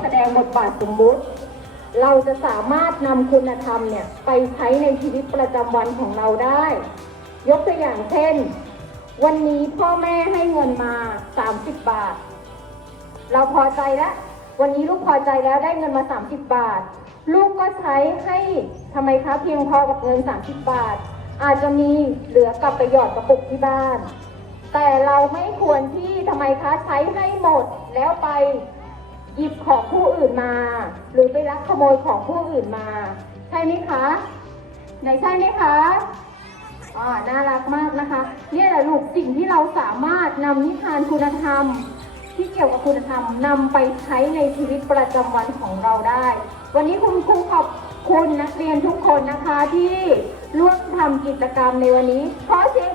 แสดงบทบาทสมมุติ เราจะสามารถนำคุณธรรมเนี่ยไปใช้ในชีวิตประจำวันของเราได้ ยกตัวอย่างเช่น วันนี้พ่อแม่ให้เงินมา 30 บาท เราพอใจแล้ววันนี้ลูกพอใจแล้วได้เงินมา 30 บาท ลูกก็ใช้ให้ทำไมคะเพียงพอกับเงิน 30 บาท อาจจะมีเหลือกลับไปหยอดกระปุกที่บ้าน แต่เราไม่ควรที่ทำไมคะใช้ให้หมดแล้วไป หยิบของผู้อื่นมา หรือไปลักขโมยของผู้อื่นมา ใช่ไหมคะไหนใช่ไหมคะอ่าน่ารักมากนะคะเนี่ยแหละลูกสิ่งที่เราสามารถนำนิทานคุณธรรม ที่เกี่ยวกับคุณธรรมนำไปใช้ในชีวิตประจำวันของเราได้ วันนี้คุณครูขอบคุณนักเรียนทุกคนนะคะที่ร่วมทำกิจกรรมในวันนี้ขอเสียง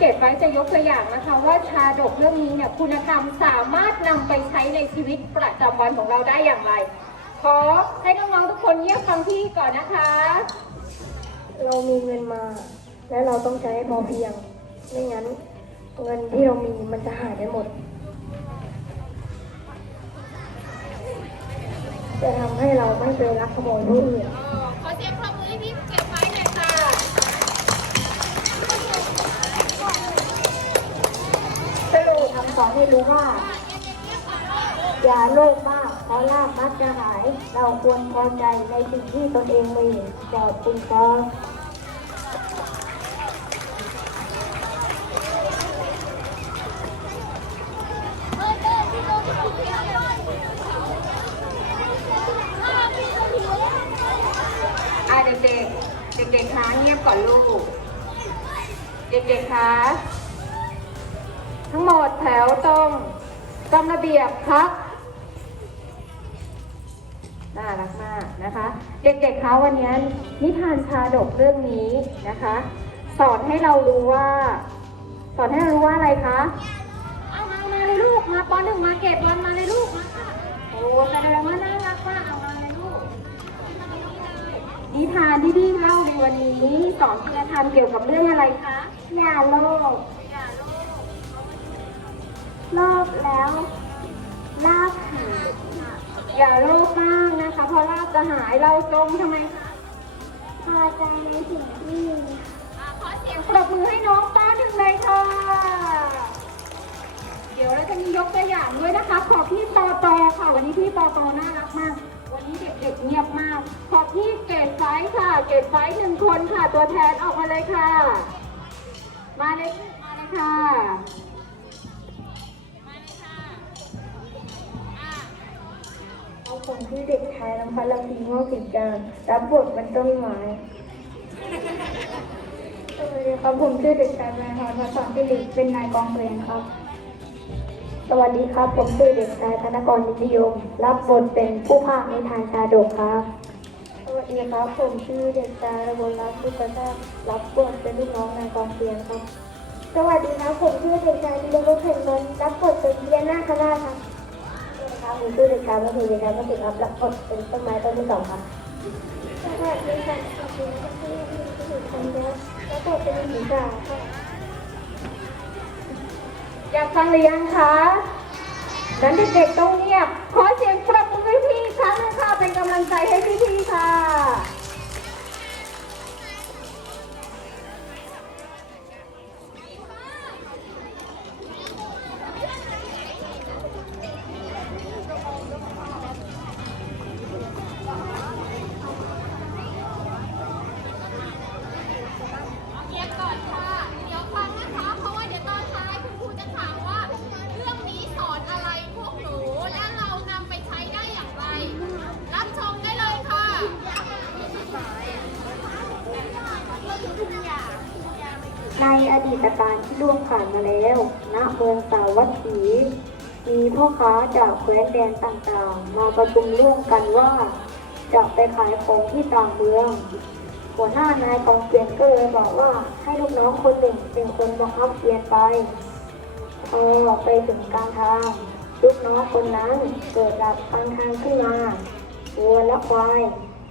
เกดไว้จะยกตัวอย่างนะคะ ว่าชาดกเรื่องนี้เนี่ยคุณธรรมสามารถนำไปใช้ในชีวิตประจำวันของเราได้อย่างไร ขอให้น้องๆทุกคนเงียบฟังพี่ก่อนนะคะ เรามีเงินมา และเราต้องใช้พอเพียง ไม่งั้น เงินที่เรามีมันจะหายไปหมด จะทำให้เราไม่ไปรักขโมยผู้อื่นขอเสียง สรุปคำสอนให้รู้ว่า อย่าโลภมากเพราะลาภมักจะหาย เราควรพอใจในสิ่งที่ตนเองมีขอบคุณครับ เบียบพักน่ารักมากนะคะ เด็กๆคะวันนี้นิทานชาดกเรื่องนี้นะคะ สอนให้เรารู้ว่า สอนให้เรารู้ว่าอะไรคะเอามามาเลยลูกมาปหนึ่งมาเก็บบอลมาเลยลูกมาค่ะโอ้แสดงว่าน่ารักมากเอามาเลยลูกนิทานที่พี่เล่าในวันนี้สอนคุณธรรมเกี่ยวกับเรื่องอะไรคะอย่าโลภโลภแล้วลาภหาย อย่าโลภมากนะคะ เพราะลาภจะหายเราจงทำไมคะพอใจในสิ่งที่มีขอเสียงปรบมือให้น้องป้าหนึ่งเลยค่ะ เดี๋ยวเราจะมียกตัวอย่างด้วยนะคะ ขอพี่ปอตอค่ะ วันนี้พี่ปอตอน่ารักมาก วันนี้เด็กๆเงียบมาก ขอพี่เกดไซส์ค่ะ เกดไซส์หนึ่งคนค่ะ ตัวแทนออกมาเลยค่ะ มาเลยมาเลยค่ะ ผมที่เด็กชายลำพันลำพีงอกกิจการรับบทเป็นต้นไม้สวัสดีครับผมชื่อเด็กชายแมนทอนภาษาสิริเป็นนายกองเรียนครับ สวัสดีครับผมชื่อเด็กชายธนกรยินนิยม รับบทเป็นผู้พากย์นิทานชาดกครับ สวัสดีครับผมชื่อเด็กชายระบนรักพุทธชาติรับบทเป็นลูกน้องนายกองเรียนครับ สวัสดีครับผมชื่อเด็กชายดิลวุฒิเพ็ญนนท์รับบทเป็นเพียนาคราชครับ ครับผมชื่อเด็กชายวัฒน์เด็กชายวัฒน์ครับรับบทเป็นต้นไม้ต้นที่สองครับสวัสดีค่ะผมชื่อชื่อชื่อคนเดียวรับบทเป็นหญิงสาวครับอยากฟังหรือยังคะนั้นเด็กๆต้องเงียบ ขอเสียงปรบมือให้พี่ครั้งนึงค่ะเป็นกำลังใจให้พี่ๆค่ะ ตการที่ล่วงผ่านมาแล้ว ณ เมืองสาวัตถี มีพ่อค้าจากแคว้นแดนต่างๆ มาประชุมร่วมกันว่าจะไปขายของที่ต่างเมือง หัวหน้านายกองเกวียนก็เลยบอกว่าให้ลูกน้องคนหนึ่งเป็นคนบังคับเกวียนไป พอไปถึงกลางทาง ลูกน้องคนนั้นเกิดดับกลางทางขึ้นมาวัวและควาย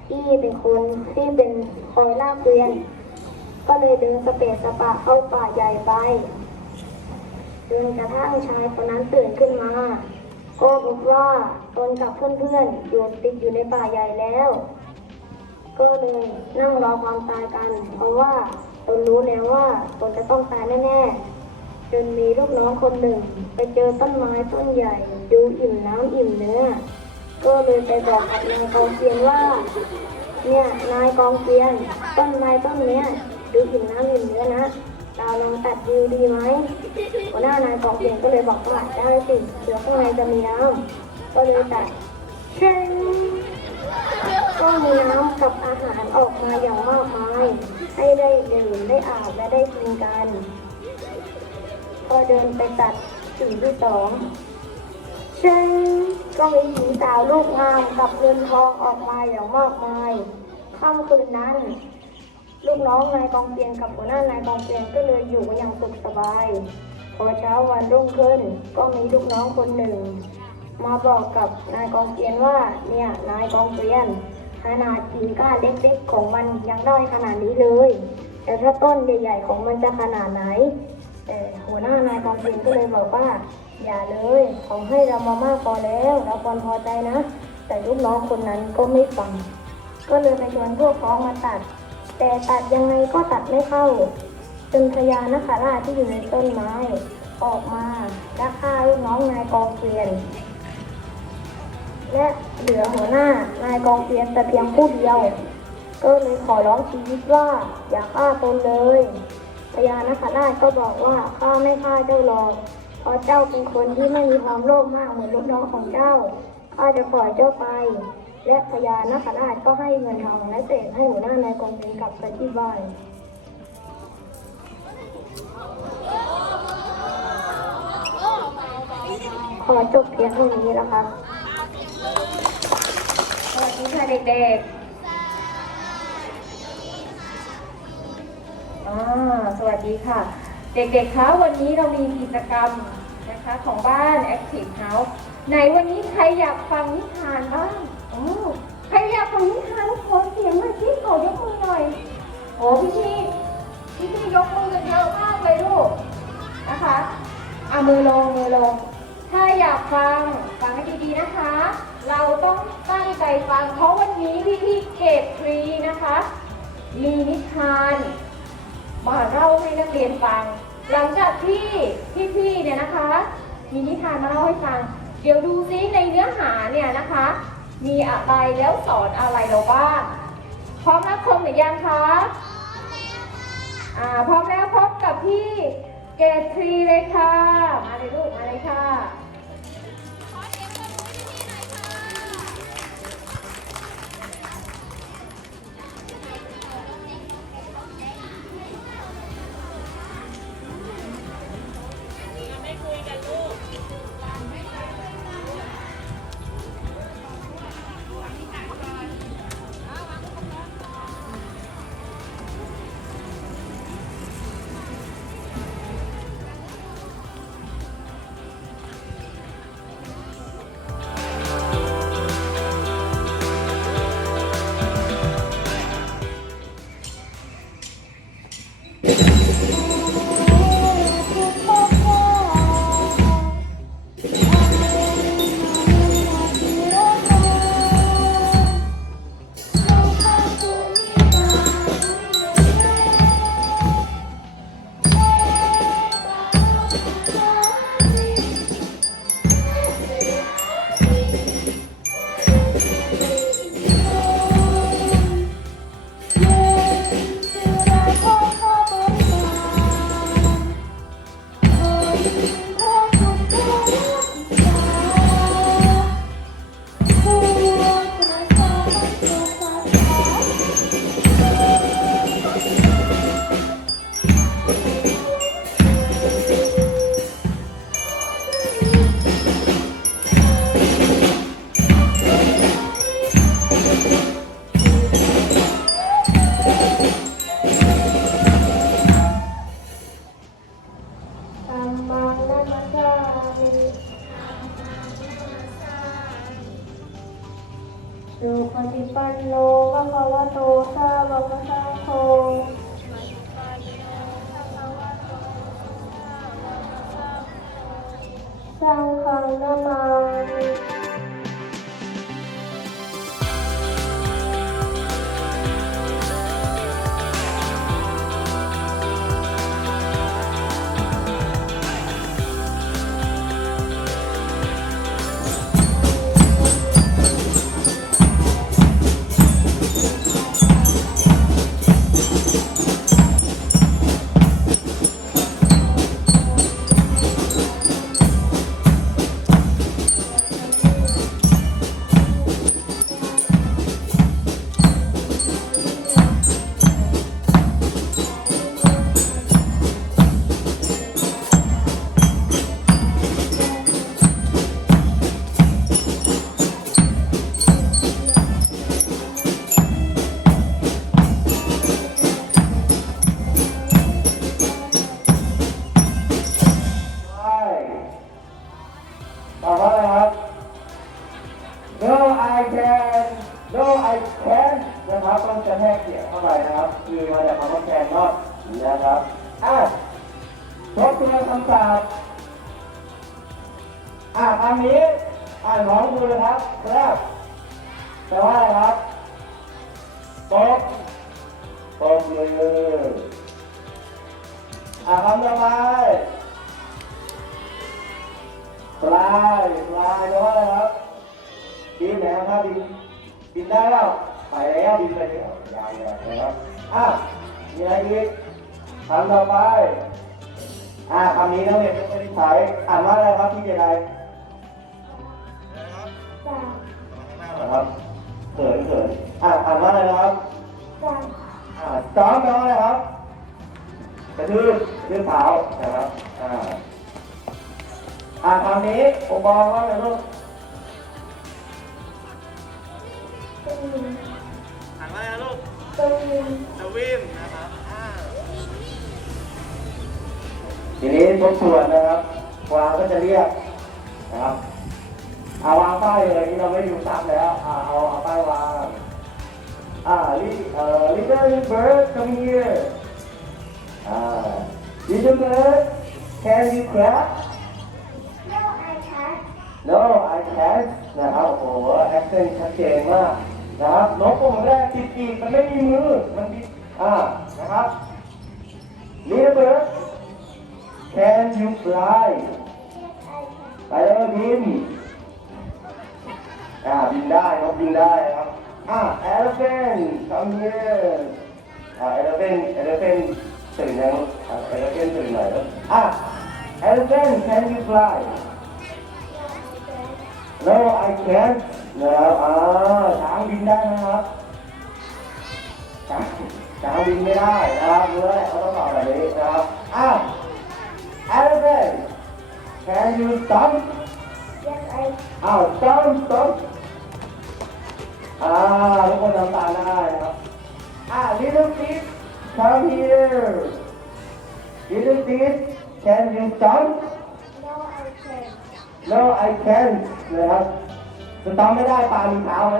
อี้เป็นคนที่เป็นคอยลากเกวียน ก็เลยเดินสเปะสปะเข้าป่าใหญ่ไปจนกระทั่งชายคนนั้นตื่นขึ้นมา ก็พบว่าตนกับเพื่อนๆอยู่ติดอยู่ในป่าใหญ่แล้ว ก็เลยนั่งรอความตายกัน เพราะว่าตนรู้แล้วว่าตนจะต้องตายแน่ๆจนมีลูกน้องคนหนึ่ง ไปเจอต้นไม้ต้นใหญ่ ดูอิ่มน้ำอิ่มเนื้อ ก็เลยไปบอกกับนายกองเกียนว่า เนี่ยนายกองเกียนต้นไม้ต้นเนี้ย ดูอิ่มน้ำอิ่มเนื้อนะเราลองตัดดิวดีไหมหัวหน้านายกองเกวียนก็เลยบอกว่าได้สิเดี๋ยวข้างในจะมีน้ำก็เลยตัดเช่นก็มีน้ำกับอาหารออกมาอย่างมากมาย ให้ได้ดื่มได้อาบและได้กินกันพอเดินไปตัดสิ่งที่สองเช่นก็มีหญิงสาวลูกงามกับเงินทองออกมาอย่างมากมายค่ำคืนนั้น ลูกน้องนายกองเพียนกับหัวหน้านายกองเพียนก็เลยอยู่กันอย่างสุขสบาย พอเช้าวันรุ่งขึ้นก็มีลูกน้องคนหนึ่ง มาบอกกับนายกองเกวียนว่าเนี่ยนายกองเกวียนขนาดกิ่งก้านเล็กๆ ของมันยังได้ขนาดนี้เลยแต่ถ้าต้นใหญ่ ๆ ของมันจะขนาดไหนแต่หัวหน้านายกองเกวียนก็เลยบอกว่า อย่าเลยของให้เรามามากพอแล้วเราควรพอใจนะ แต่ลูกน้องคนนั้นก็ไม่ฟัง ก็เลยไปชวนพวกพ้องมาตัด แต่ตัดยังไงก็ตัดไม่เข้า จนพญานาคราชที่อยู่ในต้นไม้ ออกมาและฆ่าลูกน้องนายกองเกวียน และเหลือหัวหน้านายกองเกวียนแต่เพียงผู้เดียว ก็เลยขอร้องชีวิตว่าอย่าฆ่าตนเลยพญานาคราชก็บอกว่าข้าไม่ฆ่าเจ้าหรอกเพราะเจ้าเป็นคนที่ไม่มีความโลภมากเหมือนลูกน้องของเจ้าข้าจะปล่อยเจ้าไป และพญานาคราชก็ให้เงินทองและเศษให้หัวหน้านายกองเกวียนกลับไปที่บ้านขอจบเพียงเท่านี้นะคะสวัสดีค่ะเด็กๆสวัสดีค่ะ เด็กๆ คะวันนี้เรามีกิจกรรมนะคะของบ้าน Active House ไหนวันนี้ใครอยากฟังนิทานบ้าง โอ้ใครอยากฟังนิทานขอเสียงหน่อยที่ขอยกมือหน่อยโอ้พี่พี่พี่พี่ยกมือกันเยอะมากเลยลูกนะคะเอามือลงมือลง ถ้าอยากฟังฟังให้ดีๆนะคะ เราต้องตั้งใจฟังเพราะวันนี้พี่พี่เกรดทรีนะคะ มีนิทานมาเล่าให้นักเรียนฟัง หลังจากที่พี่ๆเนี่ยนะคะ มีนิทานมาเล่าให้ฟัง เดี๋ยวดูซิในเนื้อหาเนี่ยนะคะ มีอะไรแล้วสอนอะไรเราบ้าง พร้อมรับชมหรือยังคะอ่าพร้อมแล้วพบกับพี่เกรทรีเลยค่ะ มาเลยลูก มาเลยค่ะ ได้แล้วไปแล้วบินไปแล้วยาวเลยนะครับอะมีอะไรอีกคำต่อไปอะคำนี้นักเรียนไม่ได้ใช้อ่านว่าอะไรครับพี่เจไดจ้านะครับเขินเขินอะอ่านว่าอะไรนะครับจ้าอ่าซ้อมแปลว่าอะไรครับกระทืบกระทืบเท้านะครับอ่าอ่าคำนี้ผมบอกว่าอะไรลูก ตื่นถามว่าอะไรนะลูกตื่นจะวินนะครับอ่าทีนี้ทบทวนนะครับวางก็จะเรียกนะครับเอาวางป้ายเลยนี่เราไม่อยู่ซ้ำแล้วอ่าเอาเอาป้ายวางอ่าลิเอ่อ little bird come here อ่า little bird can you clap No I can't no I can't นะครับโอ้โห accent ชัดเจนมาก นะครับนกตัวแรกติดกีบมันไม่มีมือ มันติดอ่า นะครับ นี่นะเบิร์ด Can you fly ไปแล้วบิน อ่า บินได้นกบินได้ครับ อ่า elephant come here อ่า elephant elephant ตื่นยังอ่า elephant ตื่นหน่อยแล้วอ่า elephant can you fly No I can't นะครับอ่าช้างบินได้ไหมครับช้างช้างบินไม่ได้นะครับรู้แล้วแหละเขาต้องตอบแบบนี้นะครับอ่า elephant can you stop Yes I อ้าวต้อมต้อมอ่าทุกคนทำตามได้นะครับอ่า little fish come here little fish can you stop No I can no I can't นะครับ สตอมไม่ได้ปลามีเท้าไหม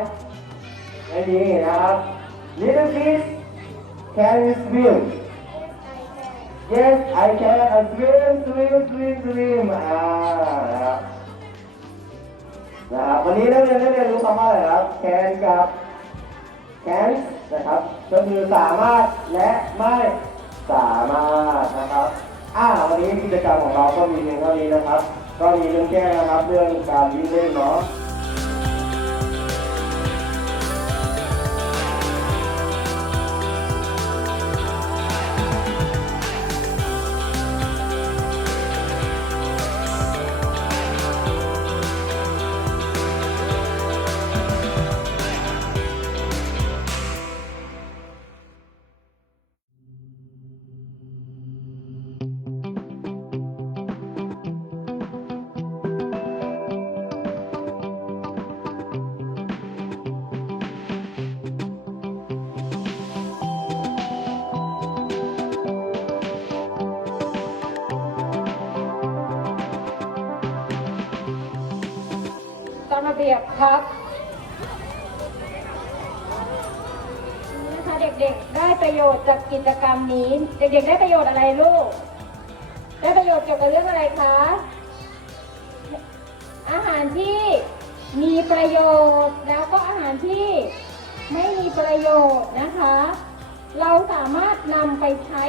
ไม่มีนะครับ little fish can you swim Yes I can yes I can I swim swim swim swim อ่านะครับนะครับวันนี้นักเรียนได้เรียนรู้คำว่าอะไรครับ can กับ can นะครับก็คือสามารถและไม่สามารถนะครับอ่าวันนี้กิจกรรมของเราก็มีเพียงเท่านี้นะครับ ก็มีเรื่องแก้นะครับ เรื่องการวิ่งเล่นเนาะ ตามระเบียบครับด็กๆได้ประโยชน์จากกิจกรรมนี้ เด็กๆได้ประโยชน์อะไรลูก ได้ประโยชน์เกี่ยวกับเรื่องอะไรคะ อาหารที่มีประโยชน์แล้วก็อาหารที่ไม่มีประโยชน์นะคะ เราสามารถนำไปใช้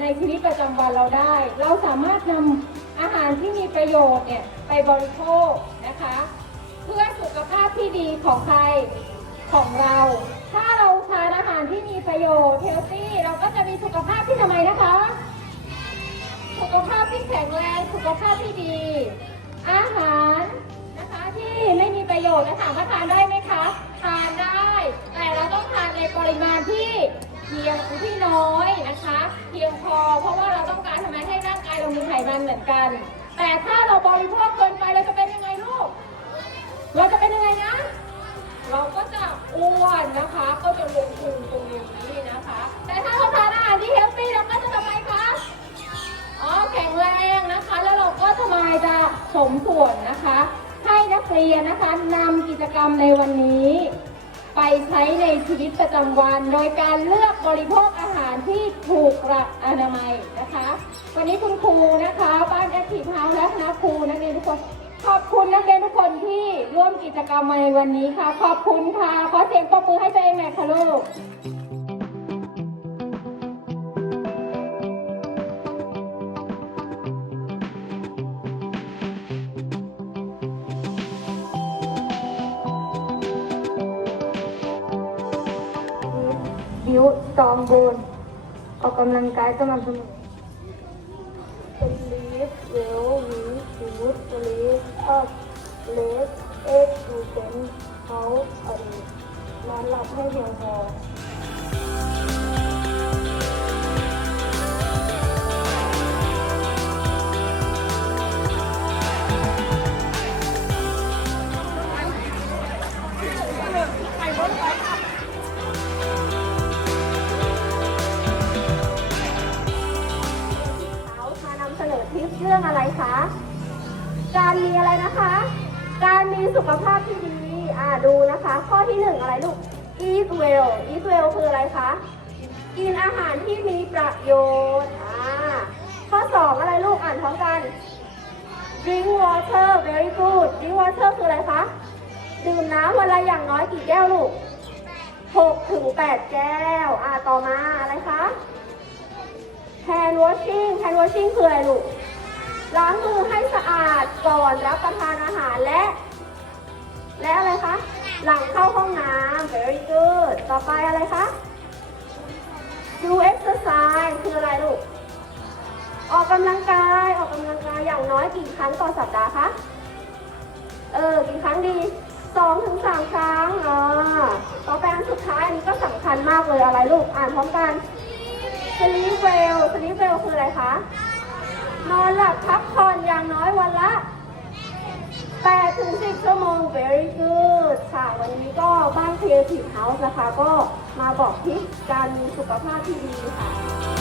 ในชีวิตประจำวันเราได้ เราสามารถนำอาหารที่มีประโยชน์เนี่ยไปบริโภคนะคะ เพื่อส ขภาพที่ดีของใครของเรา ถ้าเราทานอาหารที่มีประโยชน์เฮลตี้เราก็จะมีสุขภาพที่ทำไมนะคะ สุขภาพที่แข็งแรงสุขภาพที่ดี อาหารนะคะที่ไม่มีประโยชน์นะถามว่าทานได้ไหมคะ ทานได้ แต่เราต้องทานในปริมาณที่เพียงที่น้อยนะคะ เพียงพอเพราะว่าเราต้องการทำไมให้ร่างกายเรามีไขมันเหมือนกัน แต่ถ้าเราบริโภคเกินไปเราจะเป็น ชีวิตประจำวัน โดยการเลือกบริโภคอาหารที่ถูกหลักอนามัยนะคะ วันนี้คุณครูนะคะ บ้านแอคทีฟเฮาส์และคณะครูนักเรียนทุกคนขอบคุณนักเรียนทุกคนที่ร่วมกิจกรรมในวันนี้ค่ะ ขอบคุณค่ะขอเสียงปรบมือให้ตัวเองหน่อยค่ะลูก บิวสตองโบนออกกำลังกายสม่ำเสมอ Believe will we should believe up less eight percent how a day นอนหลับให้เพียงพอ ข้อที่หนึ่งอะไรลูก eat well eat well คืออะไรคะ กินอาหารที่มีประโยชน์อ่าข้อสองอะไรลูก อ่านพร้อมกัน drink water very good drink water คืออะไรคะ ดื่มน้ำวันละอย่างน้อยกี่แก้วลูกหกถึงแปดแก้ว อ่าต่อมาอะไรคะ hand washing hand washing คืออะไรลูก ล้างมือให้สะอาดก่อนรับประทานอาหารและ และอะไรคะ หลังเข้าห้องน้ำ very good ต่อไปอะไรคะ do exercise คืออะไรลูก ออกกำลังกาย ออกกำลังกายอย่างน้อยกี่ครั้งต่อสัปดาห์คะ เออ กี่ครั้งดีสองถึงสามครั้งอ่าต่อไปอันสุดท้ายอันนี้ก็สำคัญมากเลยอะไรลูก อ่านพร้อมกัน sleep well sleep well คืออะไรคะ นอนหลับพักผ่อนอย่างน้อยวันละ8ถึง10ชั่วโมง very good ค่ะ วันนี้ก็บ้าน Creative House นะคะ ก็มาบอกทิศการมีสุขภาพที่ดีค่ะ